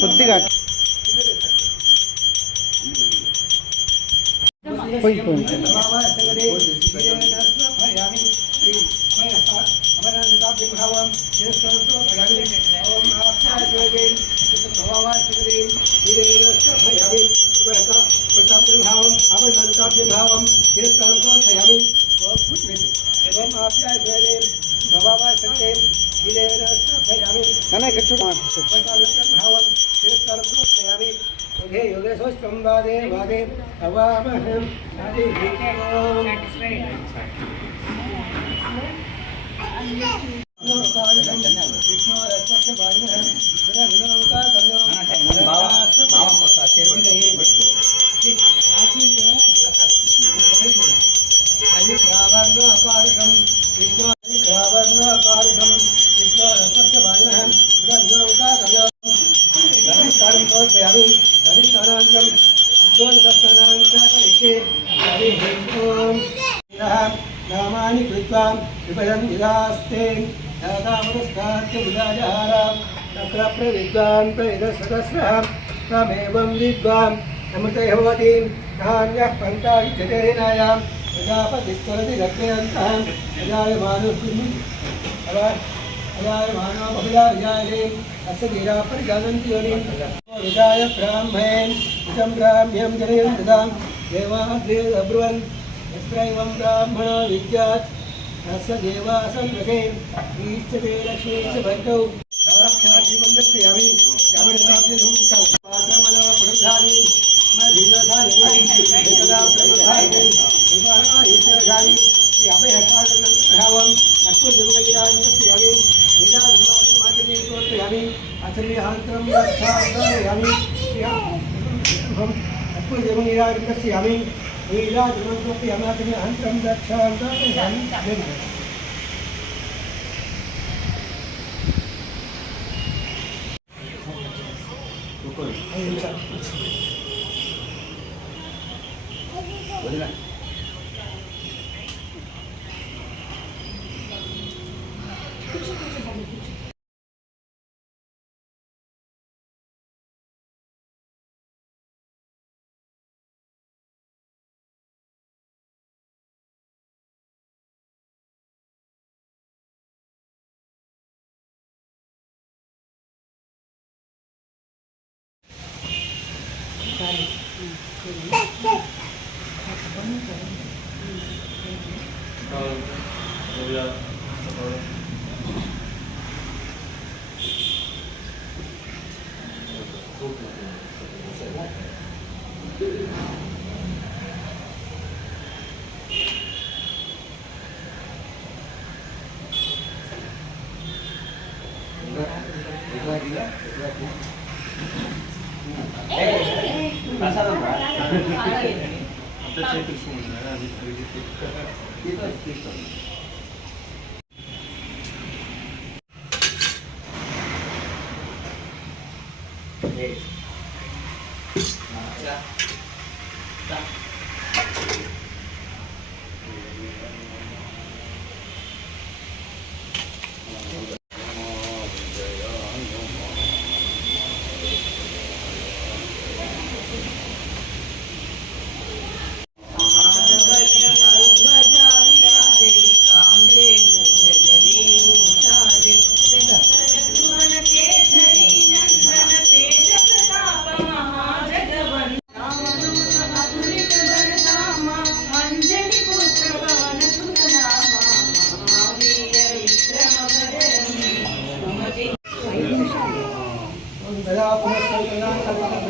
కొద్దిగా नामानि कृत्वा विपदं विदास्ते दातामनस्कार्य विदाजहारां तत्रप्रविद्वान् प्रविदसदस्रः तमेवं विद्वान् अमृते भवति धान्यः पन्था विद्यतेनायां प्रजापतिस्वरति लग्नयन्तः अजायमानो बहुधा विजायते अस्य धीरा परिजानन्ति योनिं विजाय ब्राह्मणेन इदं ब्राह्म्यं जनयन् ददां देवाग्रे अब्रुवन् यस्त्रैवं ब्राह्मणो विद्यात् तस्य देवासं रसेन् ईश्वरे लक्ष्मीश्च भक्तौ साक्षात् जीवं दर्शयामि यावदेवाब्धिं पात्रमनो पुरुषानि मधीनसानि एकदा प्रयुधानि विवाहा ईश्वरधानि श्री अभयकारणभावं अक्वजमगजिराजं दर्शयामि नीलाधिमातमातने समर्पयामि अचल्यहान्तरं रक्षायामि अक्वजमगजिराजं दर्शयामि नीलाधिमातमपि अनाथने अहन्तरं रक्षायामि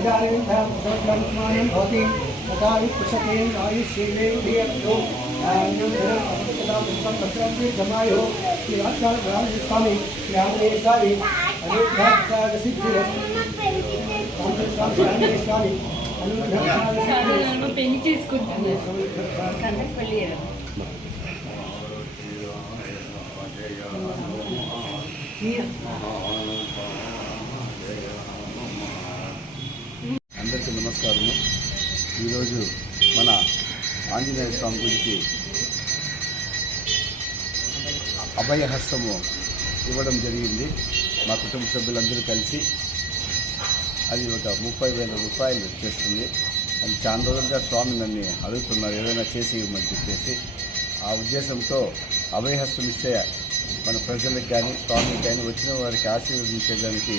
इदानीं सहस्रं भवति तथा विपुषतेन आयुष्येन्द्रियो जमायो श्री राजराज स्वामी श्री आंजनेय स्वामी अनुग्रह सिद्धिरस्तु स्वामी अनुग्रह పెళ్లి చేసుకుంటాను కన్నకు పెళ్లి అందరికీ నమస్కారము. ఈరోజు మన ఆంజనేయ స్వామి గుడికి అభయహస్తము ఇవ్వడం జరిగింది. మా కుటుంబ సభ్యులందరూ కలిసి అది ఒక 30,000 రూపాయలు చేస్తుంది. అది చాలా రోజులుగా స్వామి నన్ను అడుగుతున్నారు ఏదైనా చేసి ఇవ్వమని చెప్పేసి. ఆ ఉద్దేశంతో అభయహస్తం ఇస్తే మన ప్రజలకు కానీ స్వామికి కానీ వచ్చిన వారికి ఆశీర్వదించడానికి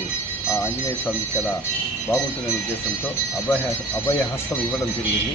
ఆ ఆంజనేయ స్వామి ఇక్కడ బాగుంటుందనే ఉద్దేశంతో అభయహస్తం ఇవ్వడం జరిగింది.